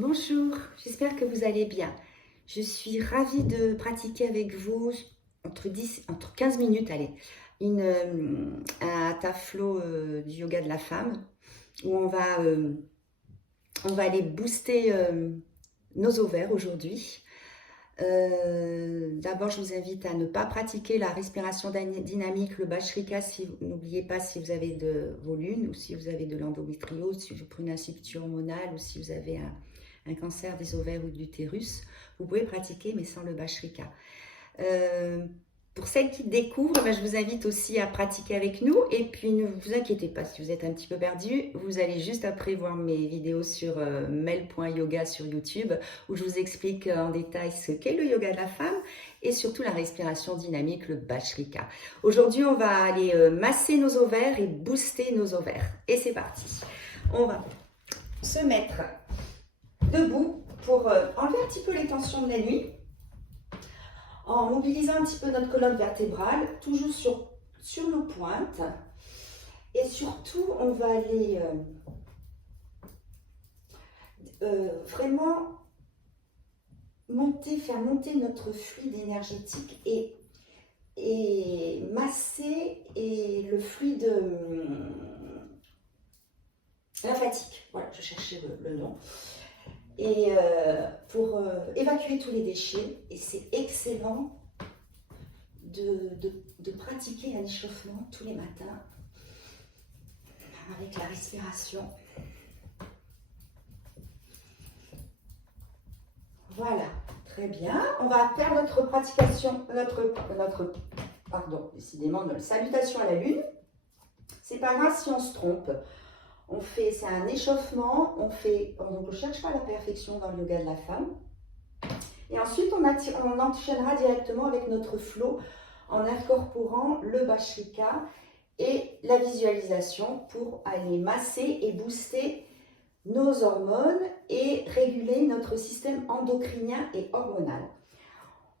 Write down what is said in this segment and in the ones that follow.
Bonjour, j'espère que vous allez bien. Je suis ravie de pratiquer avec vous entre 15 minutes, allez, un taflo du yoga de la femme où on va aller booster nos ovaires aujourd'hui. D'abord, je vous invite à ne pas pratiquer la respiration dynamique, le Bhastrika, si, n'oubliez pas si vous avez de vos lunes ou si vous avez de l'endométriose, si vous prenez un cycle hormonal ou si vous avez un cancer des ovaires ou de l'utérus. Vous pouvez pratiquer, mais sans le Bhastrika. Pour celles qui découvrent, je vous invite aussi à pratiquer avec nous. Et puis, ne vous inquiétez pas si vous êtes un petit peu perdu. Vous allez juste après voir mes vidéos sur mel.yoga sur YouTube, où je vous explique en détail ce qu'est le yoga de la femme et surtout la respiration dynamique, le Bhastrika. Aujourd'hui, on va aller masser nos ovaires et booster nos ovaires. Et c'est parti. On va se mettre debout pour enlever un petit peu les tensions de la nuit, en mobilisant un petit peu notre colonne vertébrale, toujours sur nos pointes. Et surtout, on va aller vraiment faire monter notre fluide énergétique et masser le fluide lymphatique. Voilà, je cherchais le nom. Et pour évacuer tous les déchets. Et c'est excellent de pratiquer un échauffement tous les matins avec la respiration. Voilà, très bien. On va faire notre pratication, décidément, notre salutation à la lune. C'est pas grave si on se trompe. C'est un échauffement, donc on ne cherche pas la perfection dans le yoga de la femme. Et ensuite, on enchaînera directement avec notre flow en incorporant le Bhastrika et la visualisation pour aller masser et booster nos hormones et réguler notre système endocrinien et hormonal.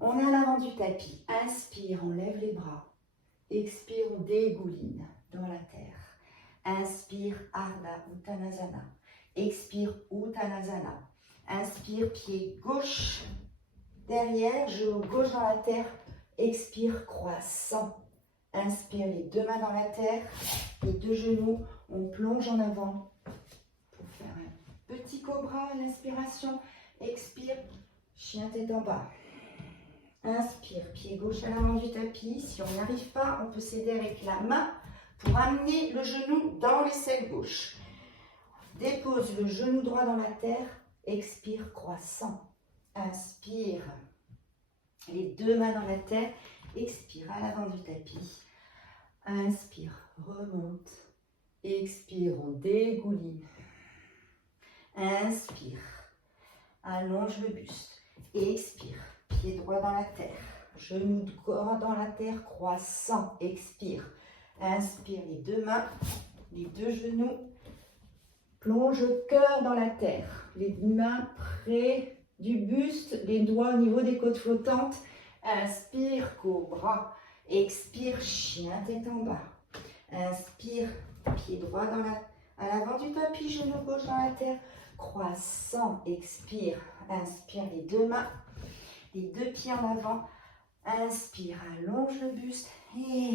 On est à l'avant du tapis. Inspire, on lève les bras. Expire, on dégouline dans la terre. Inspire, Ardha Uttanasana. Expire, Uttanasana. Inspire, pied gauche derrière, genou gauche dans la terre. Expire, croissant. Inspire, les deux mains dans la terre, les deux genoux, on plonge en avant pour faire un petit cobra à l'inspiration. Expire, chien tête en bas. Inspire, pied gauche à l'avant du tapis. Si on n'y arrive pas, on peut s'aider avec la main pour amener le genou dans l'aisselle gauche. Dépose le genou droit dans la terre. Expire, croissant. Inspire, les deux mains dans la terre. Expire à l'avant du tapis. Inspire, remonte. Expire, on dégouline. Inspire, allonge le buste. Expire, pied droit dans la terre. Genou droit dans la terre, croissant. Expire. Inspire, les deux mains, les deux genoux. Plonge le cœur dans la terre. Les mains près du buste, les doigts au niveau des côtes flottantes. Inspire, cobra. Expire, chien tête en bas. Inspire, pied droit à l'avant du tapis, genou gauche dans la terre. Croissant, expire. Inspire, les deux mains, les deux pieds en avant. Inspire, allonge le buste.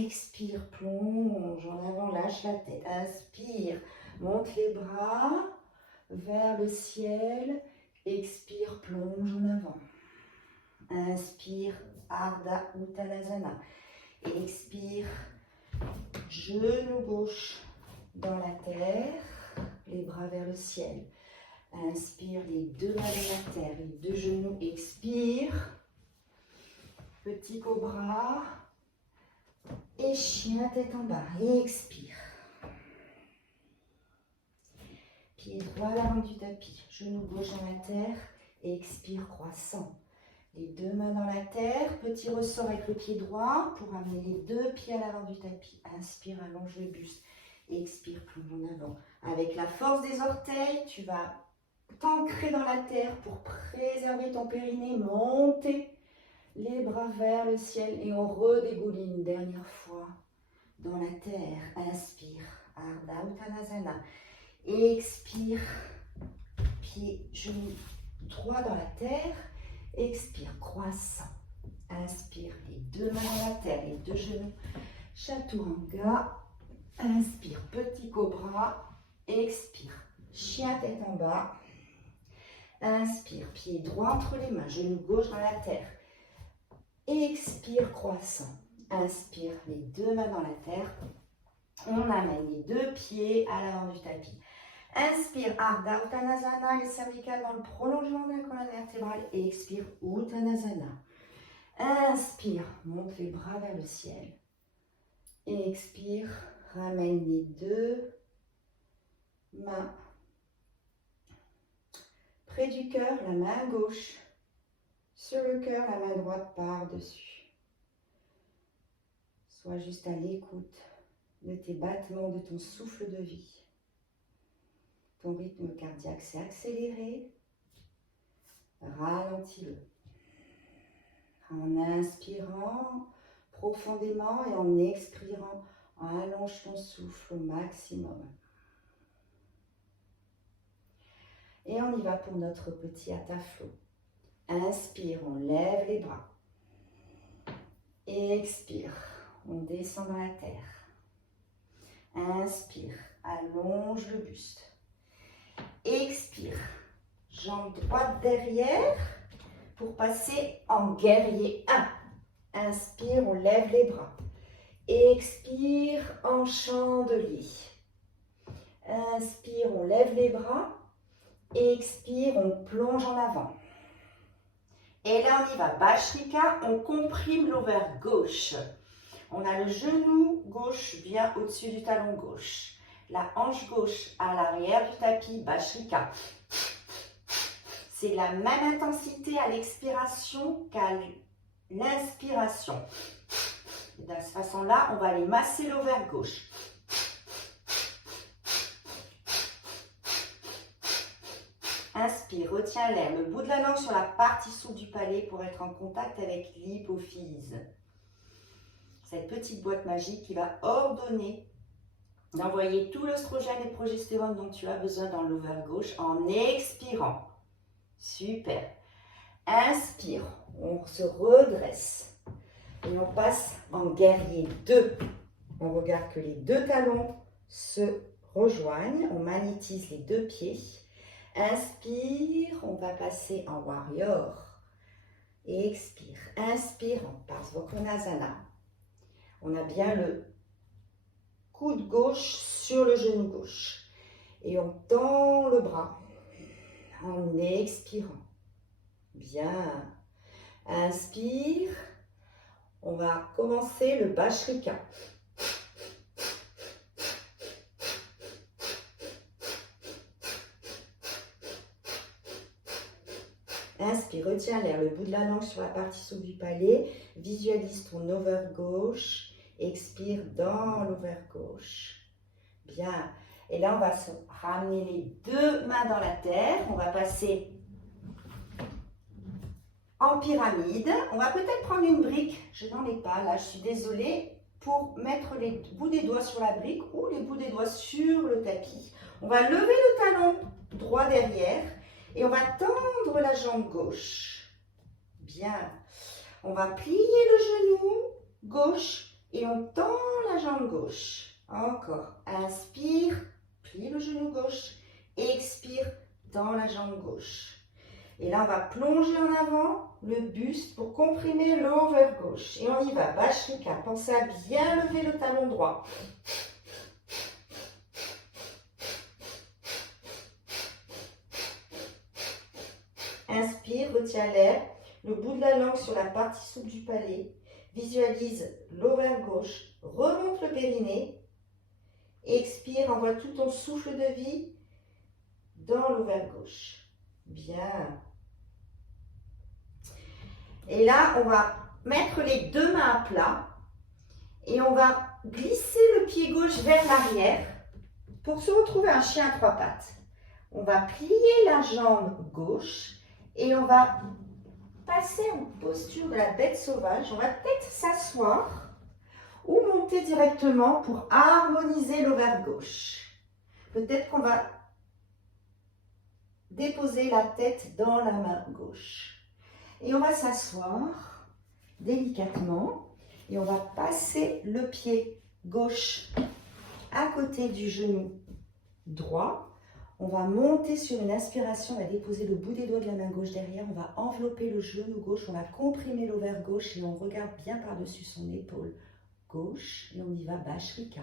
Expire, plonge en avant, lâche la tête. Inspire, monte les bras vers le ciel. Expire, plonge en avant. Inspire, Ardha Uttanasana. Expire, genou gauche dans la terre, les bras vers le ciel. Inspire, les deux mains dans la terre, les deux genoux. Expire, petit cobra et chien tête en bas. Expire. Pied droit à l'avant du tapis, genou gauche dans la terre. Expire, croissant. Les deux mains dans la terre, petit ressort avec le pied droit pour amener les deux pieds à l'avant du tapis. Inspire, allonge le buste. Expire, plonge en avant. Avec la force des orteils, tu vas t'ancrer dans la terre pour préserver ton périnée. Monter les bras vers le ciel et on redégouline une dernière fois dans la terre. Inspire, Ardha Uttanasana. Expire, pied, genou droit dans la terre. Expire, croissant. Inspire, les deux mains dans la terre, les deux genoux. Chaturanga. Inspire, petit cobra. Expire, chien tête en bas. Inspire, pied droit entre les mains, genou gauche dans la terre. Expire, croissant. Inspire, les deux mains dans la terre. On amène les deux pieds à l'avant du tapis. Inspire, Ardha Uttanasana, les cervicales dans le prolongement de la colonne vertébrale. Et expire, Uttanasana. Inspire, monte les bras vers le ciel. Et expire, ramène les deux mains près du cœur, la main gauche. Sur le cœur, la main droite par-dessus. Sois juste à l'écoute de tes battements, de ton souffle de vie. Ton rythme cardiaque s'est accéléré. Ralentis-le. En inspirant profondément et en expirant, allonge ton souffle au maximum. Et on y va pour notre petit hatha flow. Inspire, on lève les bras. Expire, on descend dans la terre. Inspire, allonge le buste. Expire, jambe droite derrière pour passer en guerrier 1. Inspire, on lève les bras. Expire, en chandelier. Inspire, on lève les bras. Expire, on plonge en avant. Et là, on y va. Bhastrika, on comprime l'ovaire gauche. On a le genou gauche bien au-dessus du talon gauche. La hanche gauche à l'arrière du tapis, Bhastrika. C'est la même intensité à l'expiration qu'à l'inspiration. De cette façon-là, on va aller masser l'ovaire gauche. Inspire, retiens l'air, le bout de la langue sur la partie souple du palais pour être en contact avec l'hypophyse. Cette petite boîte magique qui va ordonner d'envoyer tout l'œstrogène et progestérone dont tu as besoin dans l'ovaire gauche en expirant. Super. Inspire, on se redresse et on passe en guerrier 2. On regarde que les deux talons se rejoignent, on magnétise les deux pieds. Inspire, on va passer en warrior. Expire, inspire, on passe Vakonasana. On a bien le coude gauche sur le genou gauche. Et on tend le bras en expirant. Bien. Inspire. On va commencer le Bhastrika. Inspire, retiens l'air, le bout de la langue sur la partie souple du palais. Visualise ton ovaire gauche. Expire dans l'ovaire gauche. Bien. Et là, on va se ramener les deux mains dans la terre. On va passer en pyramide. On va peut-être prendre une brique. Je n'en ai pas là, je suis désolée. Pour mettre les bouts des doigts sur la brique ou les bouts des doigts sur le tapis. On va lever le talon droit derrière. Et on va tendre la jambe gauche. Bien. On va plier le genou gauche et on tend la jambe gauche. Encore. Inspire, plie le genou gauche. Expire, tend la jambe gauche. Et là, on va plonger en avant le buste pour comprimer l'ovaire gauche. Et on y va. Bhastrika. Pensez à bien lever le talon droit. Inspire, retiens l'air, le bout de la langue sur la partie souple du palais. Visualise l'ovaire gauche, remonte le périnée. Expire, envoie tout ton souffle de vie dans l'ovaire gauche. Bien. Et là, on va mettre les deux mains à plat et on va glisser le pied gauche vers l'arrière pour se retrouver un chien à trois pattes. On va plier la jambe gauche. Et on va passer en posture de la bête sauvage. On va peut-être s'asseoir ou monter directement pour harmoniser l'ovaire gauche. Peut-être qu'on va déposer la tête dans la main gauche. Et on va s'asseoir délicatement et on va passer le pied gauche à côté du genou droit. On va monter sur une inspiration, on va déposer le bout des doigts de la main gauche derrière, on va envelopper le genou gauche, on va comprimer l'ovaire gauche et on regarde bien par-dessus son épaule gauche et on y va Bhastrika.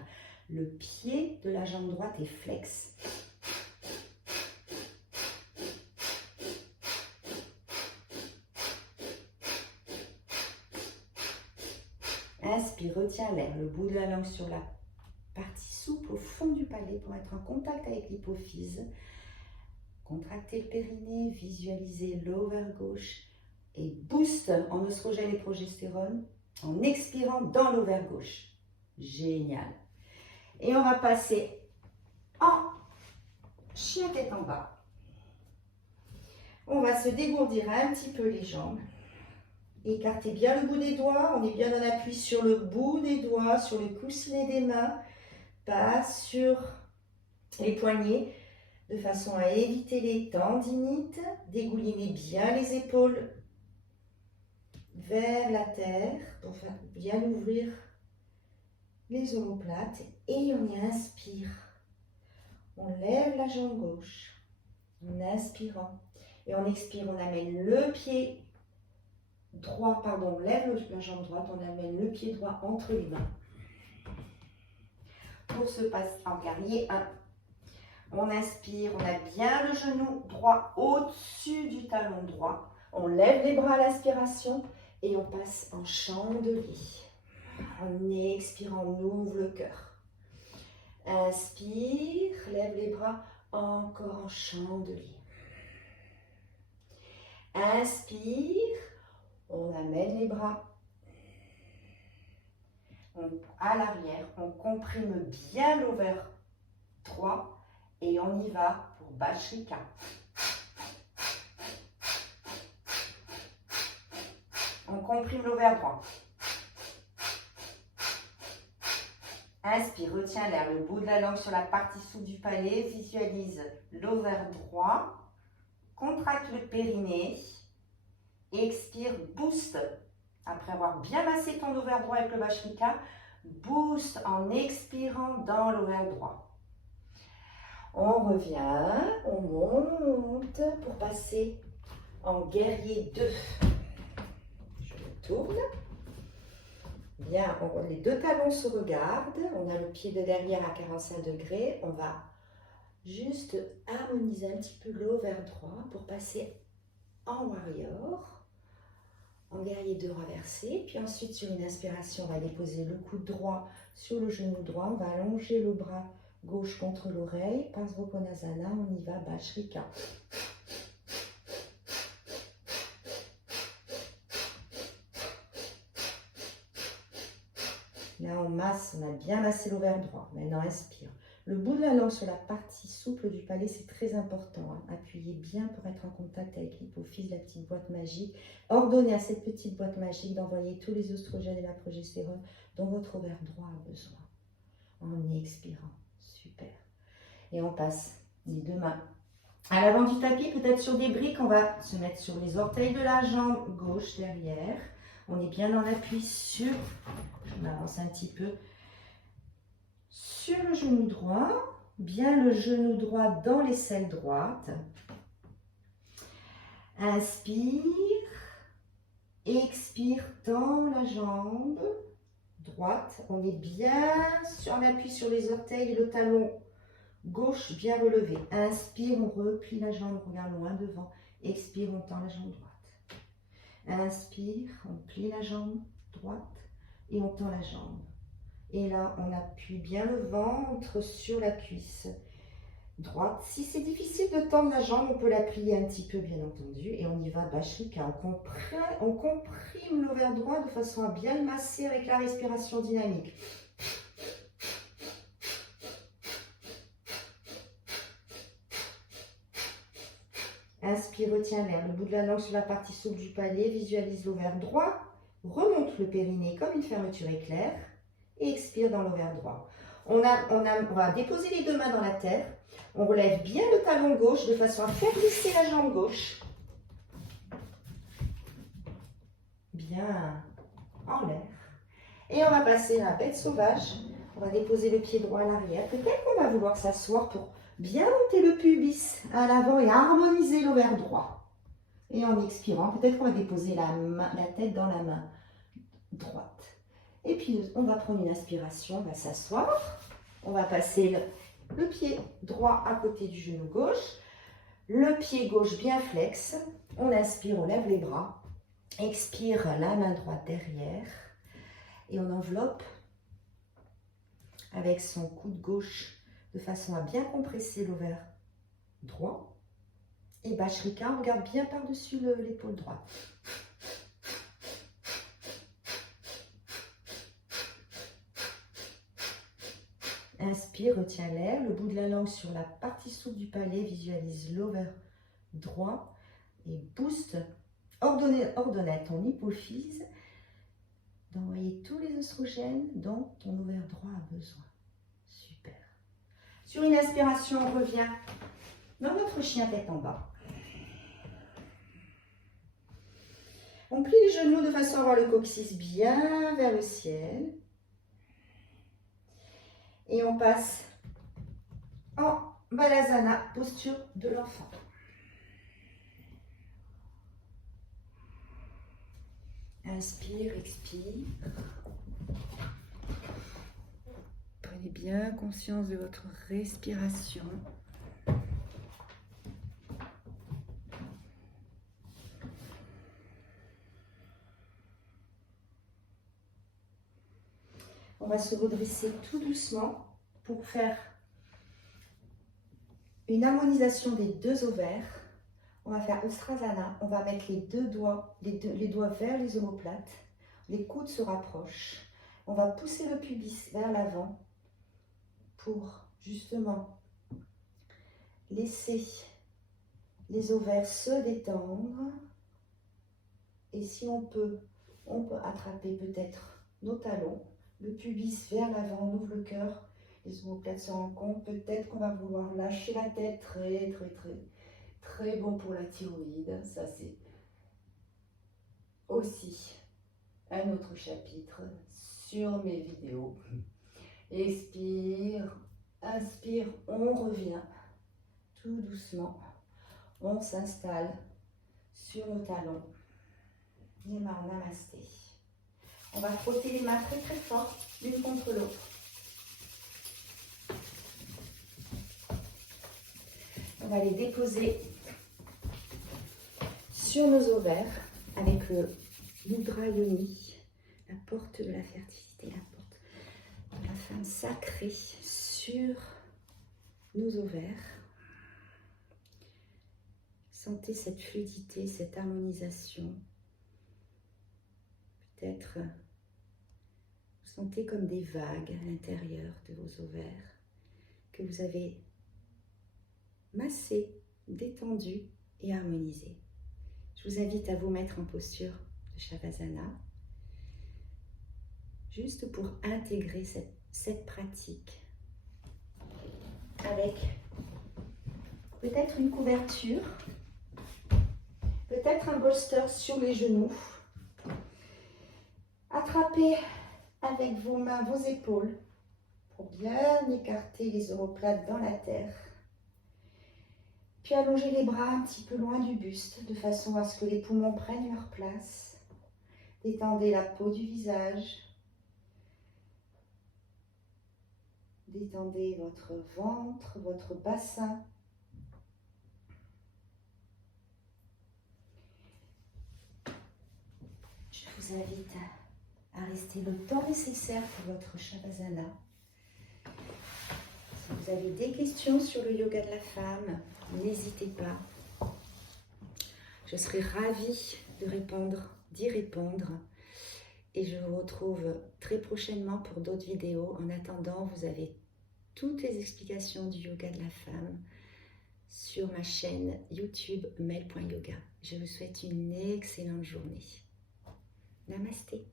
Le pied de la jambe droite est flex. Inspire, retiens l'air, le bout de la langue sur la partie souple au fond du palais pour être en contact avec l'hypophyse. Contractez le périnée, visualisez l'ovaire gauche et boost en oestrogène et progestérone en expirant dans l'ovaire gauche. Génial. Et on va passer en chien tête en bas. On va se dégourdir un petit peu les jambes. Écartez bien le bout des doigts. On est bien en appui sur le bout des doigts, sur le coussinet des mains, pas sur les poignets, de façon à éviter les tendinites. Dégoulinez bien les épaules vers la terre pour bien ouvrir les omoplates et on y inspire. On lève la jambe gauche en inspirant et en expire, on amène le pied droit, pardon, on lève la jambe droite, on amène le pied droit entre les mains. Pour se passer en guerrier 1. On inspire, on a bien le genou droit au-dessus du talon droit. On lève les bras à l'inspiration et on passe en chandelier. En expirant, on ouvre le cœur. Inspire, lève les bras, encore en chandelier. Inspire, on amène les bras à l'arrière, on comprime bien l'ovaire droit et on y va pour Bhastrika. On comprime l'ovaire droit. Inspire, retiens l'air, le bout de la langue sur la partie souple du palais, visualise l'ovaire droit, contracte le périnée, expire, boost. Après avoir bien massé ton ovaire droit avec le Bhastrika, boost en expirant dans l'ovaire droit. On revient, on monte pour passer en guerrier 2. Je me tourne. Bien, les deux talons se regardent. On a le pied de derrière à 45 degrés. On va juste harmoniser un petit peu l'ovaire droit pour passer en warrior. En guerrier 2 renversé, puis ensuite sur une inspiration, on va déposer le coude droit sur le genou droit, on va allonger le bras gauche contre l'oreille, Parsvakonasana, on y va Bhastrika. Là on masse, on a bien massé l'ovaire droit, maintenant inspire. Le bout de la langue sur la partie souple du palais, c'est très important. Hein. Appuyez bien pour être en contact avec l'hypophyse, la petite boîte magique. Ordonnez à cette petite boîte magique d'envoyer tous les oestrogènes et la progestérone dont votre ovaire droit a besoin. En expirant. Super. Et on passe les deux mains à l'avant du tapis, peut-être sur des briques. On va se mettre sur les orteils de la jambe gauche derrière. On est bien en appui sur, on avance un petit peu, sur le genou droit, bien le genou droit dans l'aisselle droite. Inspire, expire dans la jambe droite. On est bien en appui sur les orteils et le talon gauche bien relevé. Inspire, on replie la jambe, on regarde loin devant. Expire, on tend la jambe droite. Inspire, on plie la jambe droite et on tend la jambe. Et là, on appuie bien le ventre sur la cuisse droite. Si c'est difficile de tendre la jambe, on peut la plier un petit peu, bien entendu. Et on y va, Bhastrika. On comprime l'ovaire droit de façon à bien le masser avec la respiration dynamique. Inspire, retiens l'air. Le bout de la langue sur la partie souple du palais. Visualise l'ovaire droit. Remonte le périnée comme une fermeture éclair. Et expire dans l'ovaire droit. On va déposer les deux mains dans la terre. On relève bien le talon gauche de façon à faire glisser la jambe gauche. Bien en l'air. Et on va passer à la bête sauvage. On va déposer le pied droit à l'arrière. Peut-être qu'on va vouloir s'asseoir pour bien monter le pubis à l'avant et harmoniser l'ovaire droit. Et en expirant, peut-être qu'on va déposer la tête dans la main droite. Et puis, on va prendre une inspiration, on va s'asseoir. On va passer le pied droit à côté du genou gauche. Le pied gauche bien flex. On inspire, on lève les bras. Expire, la main droite derrière. Et on enveloppe avec son coude gauche de façon à bien compresser l'ovaire droit. Et Bachrika, on regarde bien par-dessus l'épaule droite. Inspire, retiens l'air, le bout de la langue sur la partie souple du palais, visualise l'ovaire droit et booste, ordonne ton hypophyse d'envoyer tous les oestrogènes dont ton ovaire droit a besoin. Super. Sur une inspiration, on revient dans notre chien tête en bas. On plie les genoux de façon à avoir le coccyx bien vers le ciel. Et on passe en Balasana, posture de l'enfant. Inspire, expire. Prenez bien conscience de votre respiration. On va se redresser tout doucement pour faire une harmonisation des deux ovaires. On va faire Ustrasana. On va mettre les doigts vers les omoplates. Les coudes se rapprochent. On va pousser le pubis vers l'avant pour justement laisser les ovaires se détendre. Et si on peut attraper peut-être nos talons. Le pubis vers l'avant, on ouvre le cœur, les omoplates se rencontrent. Peut-être qu'on va vouloir lâcher la tête, très bon pour la thyroïde. Ça, c'est aussi un autre chapitre sur mes vidéos. Expire, inspire, on revient tout doucement. On s'installe sur nos talons. Namasté. On va frotter les mains très fort, l'une contre l'autre. On va les déposer sur nos ovaires avec le Mudra Yoni, la porte de la fertilité, la porte de la femme sacrée sur nos ovaires. Sentez cette fluidité, cette harmonisation. Peut-être vous sentez comme des vagues à l'intérieur de vos ovaires que vous avez massé, détendu et harmonisé. Je vous invite à vous mettre en posture de Shavasana, juste pour intégrer cette pratique avec peut-être une couverture, peut-être un bolster sur les genoux. Attrapez avec vos mains vos épaules pour bien écarter les omoplates dans la terre. Puis allongez les bras un petit peu loin du buste de façon à ce que les poumons prennent leur place. Détendez la peau du visage. Détendez votre ventre, votre bassin. Je vous invite à rester le temps nécessaire pour votre Shavasana. Si vous avez des questions sur le yoga de la femme, n'hésitez pas. Je serai ravie d'y répondre. Et je vous retrouve très prochainement pour d'autres vidéos. En attendant, vous avez toutes les explications du yoga de la femme sur ma chaîne YouTube mel.yoga. Je vous souhaite une excellente journée. Namasté.